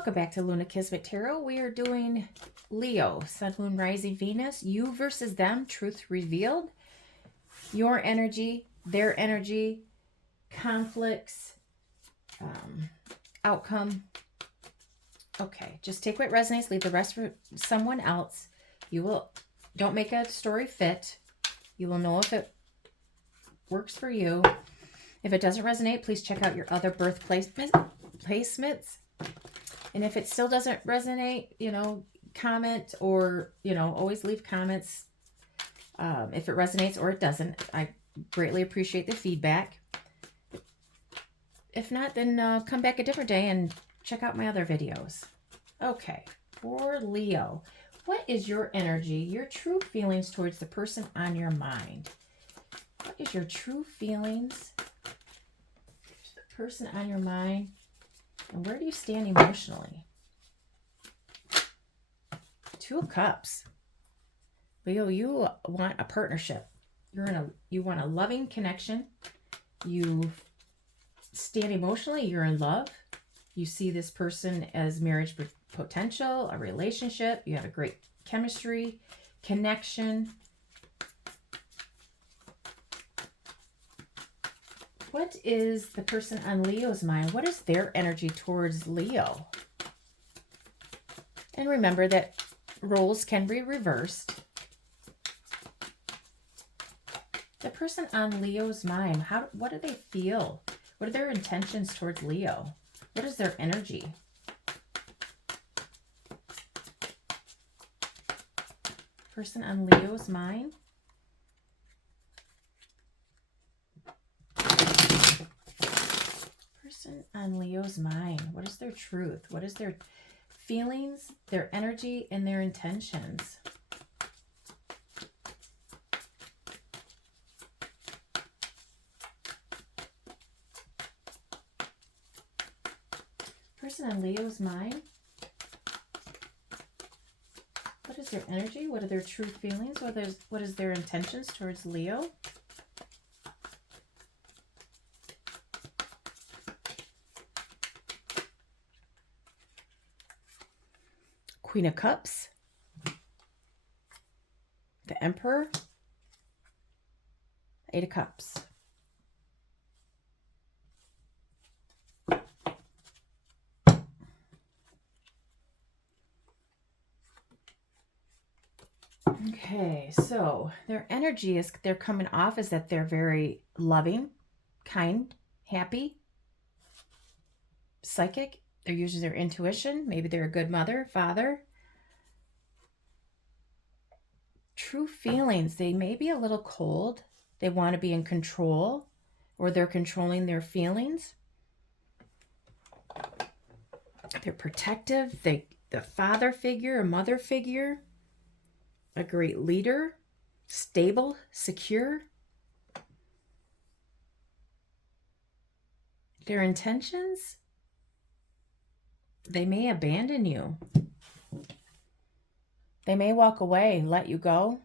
Welcome back to Luna Kismet Tarot. We are doing Leo, Sun, Moon, Rising, Venus. You versus them, truth revealed. Your energy, their energy, conflicts, outcome. Okay, just take what resonates, leave the rest for someone else. Don't make a story fit. You will know if it works for you. If it doesn't resonate, please check out your other birthplace placements. And if it still doesn't resonate, comment or, always leave comments if it resonates or it doesn't. I greatly appreciate the feedback. If not, then come back a different day and check out my other videos. Okay, for Leo, what is your energy, your true feelings towards the person on your mind? What is your true feelings to the person on your mind? And where do you stand emotionally? Two of Cups. Leo, you want a partnership. You want a loving connection. You stand emotionally. You're in love. You see this person as marriage potential, a relationship. You have a great chemistry, connection. What is the person on Leo's mind? What is their energy towards Leo? And remember that roles can be reversed. The person on Leo's mind, what do they feel? What are their intentions towards Leo? What is their energy? Person on Leo's mind. Person on Leo's mind. What is their truth? What is their feelings, their energy, and their intentions? Person on Leo's mind. What is their energy? What are their true feelings? What is their intentions towards Leo? Queen of Cups, the Emperor, Eight of Cups. Okay, so their energy is, they're coming off as that they're very loving, kind, happy, psychic. They're using their intuition. Maybe they're a good mother, father. True feelings. They may be a little cold. They want to be in control, or they're controlling their feelings. They're protective. The father figure, a mother figure, a great leader, stable, secure. Their intentions, they may abandon you. They may walk away, let you go.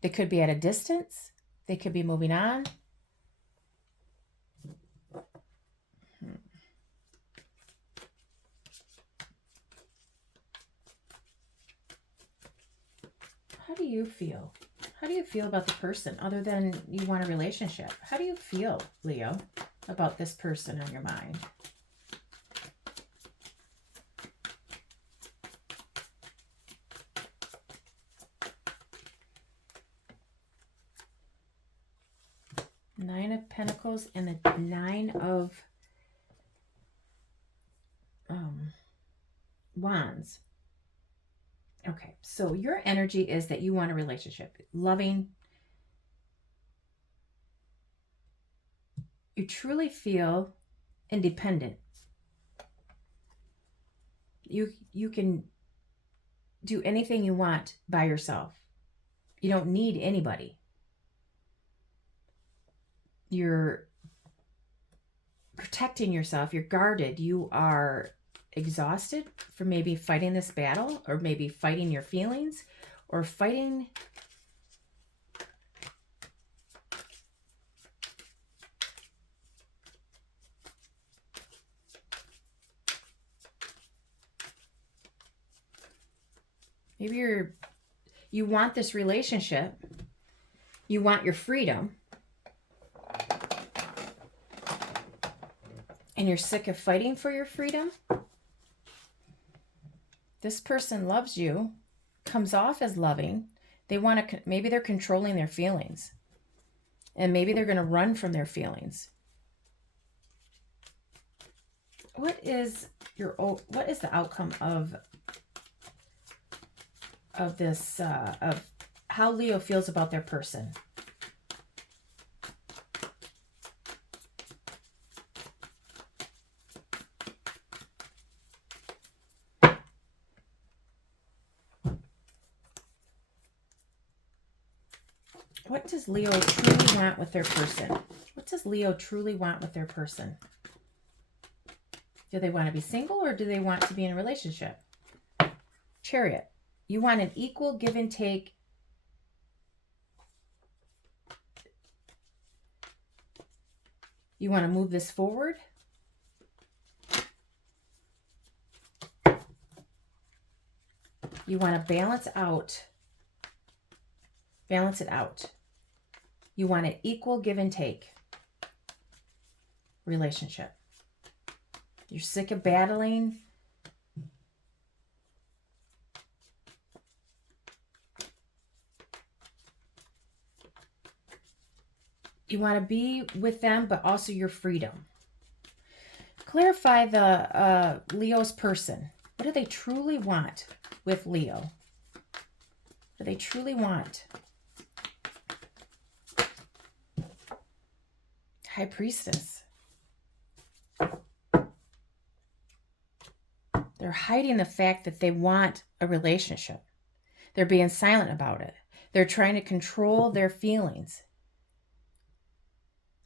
They could be at a distance. They could be moving on. How do you feel? How do you feel about the person other than you want a relationship? How do you feel, Leo, about this person on your mind? Nine of Pentacles and the Nine of Wands. Okay, so your energy is that you want a relationship. Loving. You truly feel independent. You can do anything you want by yourself. You don't need anybody. You're protecting yourself. You're guarded. You are exhausted from maybe fighting this battle, or maybe fighting your feelings, or fighting Maybe you want this relationship. You want your freedom. And you're sick of fighting for your freedom. This person loves you, comes off as loving. They want to, maybe they're controlling their feelings. And maybe they're going to run from their feelings. What is the outcome of this, of how Leo feels about their person? What does Leo truly want with their person? What does Leo truly want with their person? Do they want to be single or do they want to be in a relationship? Chariot. You want an equal give and take. You want to move this forward. You want to balance it out. You want an equal give and take relationship. You're sick of battling. You want to be with them, but also your freedom. Clarify the Leo's person. What do they truly want with Leo? What do they truly want? High Priestess. They're hiding the fact that they want a relationship. They're being silent about it. They're trying to control their feelings.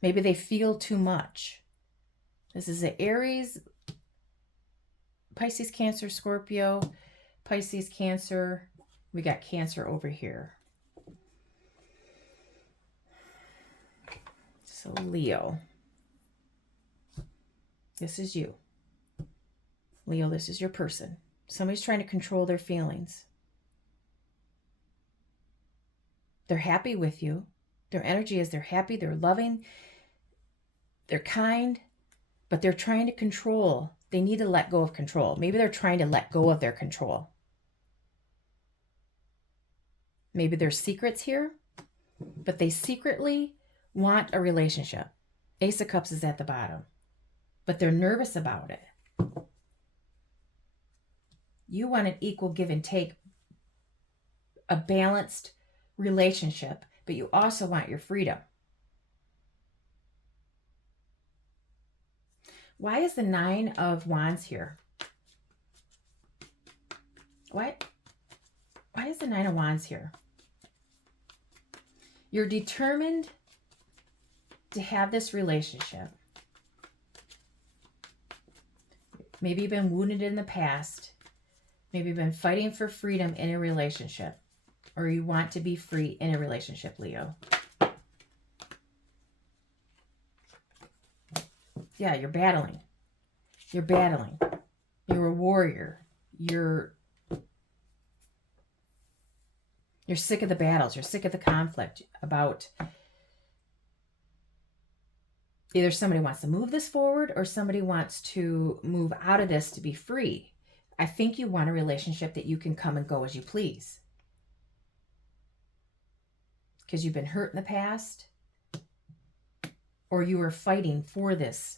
Maybe they feel too much. This is an Aries, Pisces, Cancer, Scorpio, Pisces, Cancer. We got Cancer over here. So Leo, this is you. Leo, this is your person. Somebody's trying to control their feelings. They're happy with you. Their energy is they're happy, they're loving, they're kind, but they're trying to control. They need to let go of control. Maybe they're trying to let go of their control. Maybe there's secrets here, but they secretly want a relationship. Ace of Cups is at the bottom, but they're nervous about it. You want an equal give and take, a balanced relationship, but you also want your freedom. Why is the 9 of Wands here? Why is the 9 of Wands here? You're determined to have this relationship. Maybe you've been wounded in the past. Maybe you've been fighting for freedom in a relationship. Or you want to be free in a relationship, Leo. Yeah, you're battling. You're battling. You're a warrior. You're sick of the battles. You're sick of the conflict about either somebody wants to move this forward or somebody wants to move out of this to be free. I think you want a relationship that you can come and go as you please. Because you've been hurt in the past, or you were fighting for this.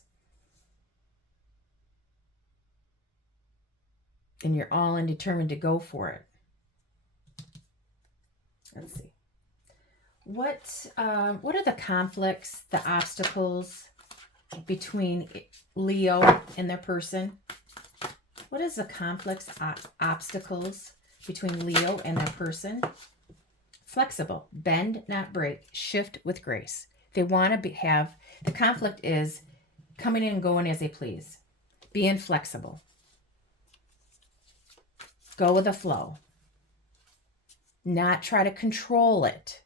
And you're all in determined to go for it. Let's see. What are the conflicts, the obstacles between Leo and their person? What is the conflicts, obstacles between Leo and their person? Flexible, bend, not break, shift with grace. They want to have, the conflict is coming in and going as they please. Being flexible. Go with the flow. Not try to control it.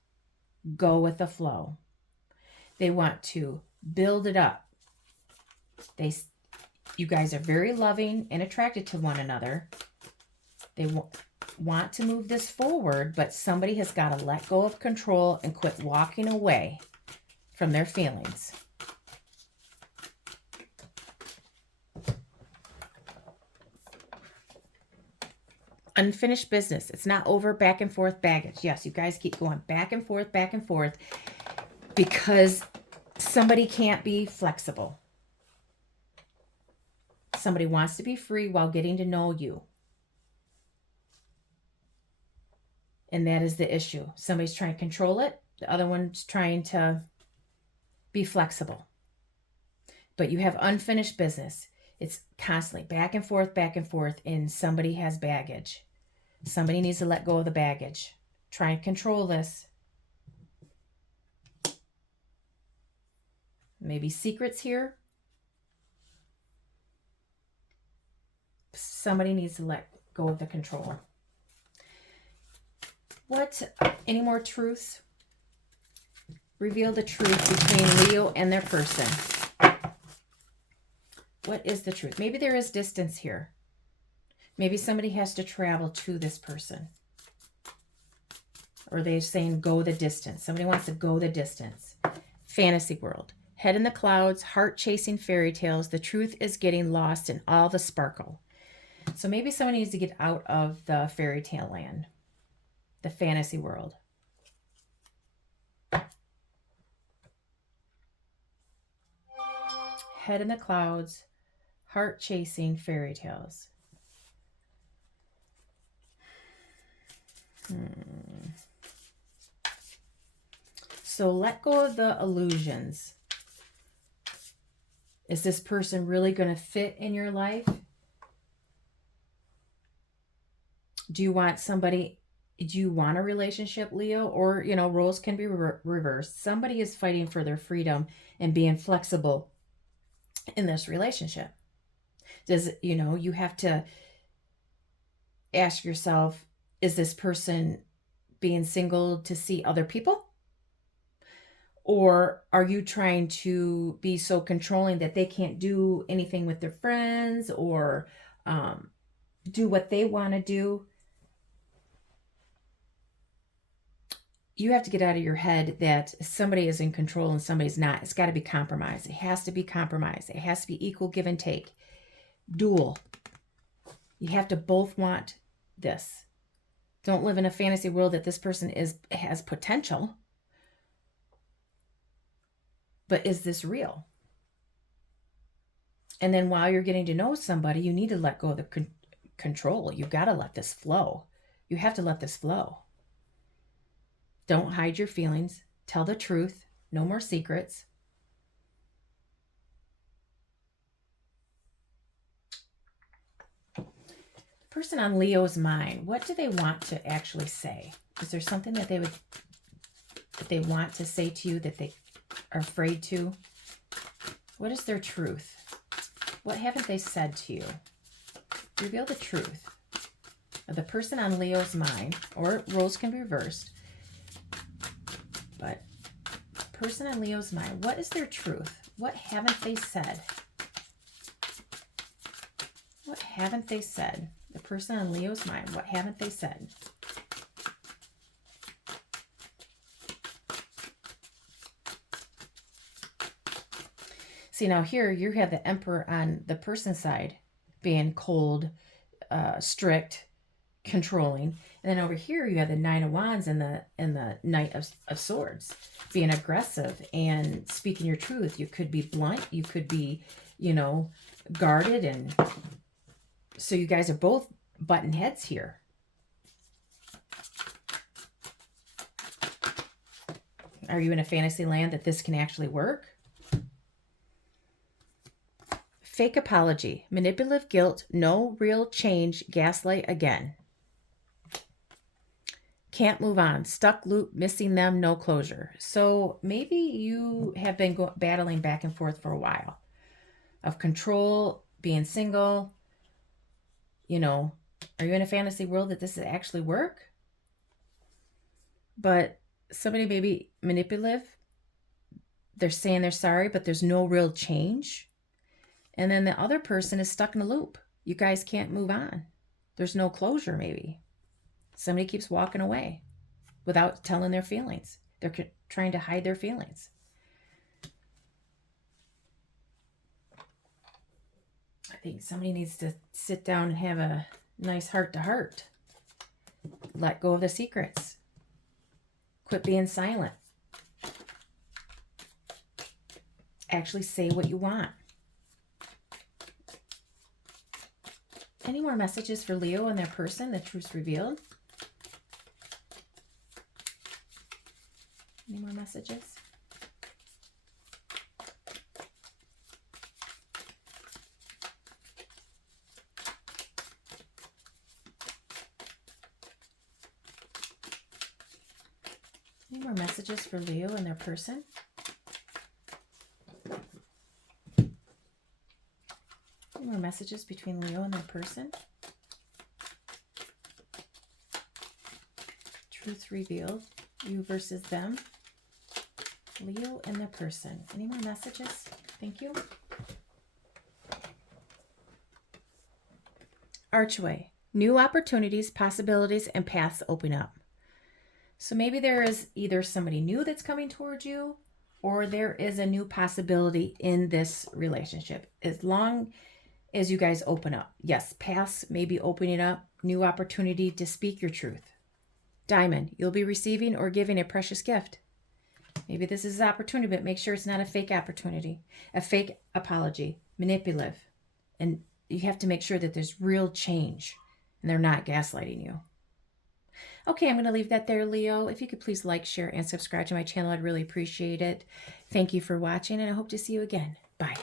Go with the flow. They want to build it up. You guys are very loving and attracted to one another. want to move this forward, but somebody has got to let go of control and quit walking away from their feelings. Unfinished business. It's not over. Back and forth baggage. Yes, you guys keep going back and forth because somebody can't be flexible. Somebody wants to be free while getting to know you. And that is the issue. Somebody's trying to control it. The other one's trying to be flexible. But you have unfinished business. It's constantly back and forth, and somebody has baggage. Somebody needs to let go of the baggage. Try and control this. Maybe secrets here. Somebody needs to let go of the control. What? Any more truths? Reveal the truth between Leo and their person. What is the truth? Maybe there is distance here. Maybe somebody has to travel to this person. Or they're saying go the distance. Somebody wants to go the distance. Fantasy world. Head in the clouds, heart chasing fairy tales. The truth is getting lost in all the sparkle. So maybe someone needs to get out of the fairy tale land. The fantasy world. Head in the clouds, heart chasing fairy tales. So let go of the illusions. Is this person really going to fit in your life? Do you want somebody, do you want a relationship, Leo? Or, roles can be reversed. Somebody is fighting for their freedom and being flexible in this relationship. Does, you have to ask yourself, is this person being single to see other people? Or are you trying to be so controlling that they can't do anything with their friends or do what they want to do? You have to get out of your head that somebody is in control and somebody's not. It's got to be compromised. It has to be compromised. It has to be equal give and take. Dual. You have to both want this. Don't live in a fantasy world that this person has potential. But is this real? And then while you're getting to know somebody, you need to let go of the control. You got to let this flow. You have to let this flow. Don't hide your feelings. Tell the truth. No more secrets. The person on Leo's mind, what do they want to actually say? Is there something that they want to say to you that they are afraid to? What is their truth? What haven't they said to you? Reveal the truth of the person on Leo's mind, or roles can be reversed. But person on Leo's mind, what is their truth? What haven't they said? What haven't they said? The person on Leo's mind, what haven't they said? See, now here you have the Emperor on the person's side being cold, strict, controlling. And then over here you have the Nine of Wands and the Knight of Swords being aggressive and speaking your truth. You could be blunt. You could be, guarded. And so you guys are both button heads here. Are you in a fantasy land that this can actually work? Fake apology, manipulative guilt, no real change, gaslight again. Can't move on, stuck loop, missing them, no closure. So maybe you have been battling back and forth for a while of control, being single. Are you in a fantasy world that this would actually work? But somebody may be manipulative. They're saying they're sorry, but there's no real change. And then the other person is stuck in a loop. You guys can't move on. There's no closure, maybe. Somebody keeps walking away without telling their feelings. They're trying to hide their feelings. I think somebody needs to sit down and have a nice heart-to-heart. Let go of the secrets. Quit being silent. Actually say what you want. Any more messages for Leo and their person, the truth revealed? Any more messages? Any more messages for Leo and their person? Any more messages between Leo and their person? Truth revealed. You versus them. Leo and their person. Any more messages? Thank you. Archway. New opportunities, possibilities, and paths open up. So maybe there is either somebody new that's coming towards you, or there is a new possibility in this relationship. As long as you guys open up. Yes, paths may be opening up. New opportunity to speak your truth. Diamond. You'll be receiving or giving a precious gift. Maybe this is an opportunity, but make sure it's not a fake opportunity, a fake apology, manipulative. And you have to make sure that there's real change and they're not gaslighting you. Okay, I'm going to leave that there, Leo. If you could please like, share, and subscribe to my channel, I'd really appreciate it. Thank you for watching, and I hope to see you again. Bye.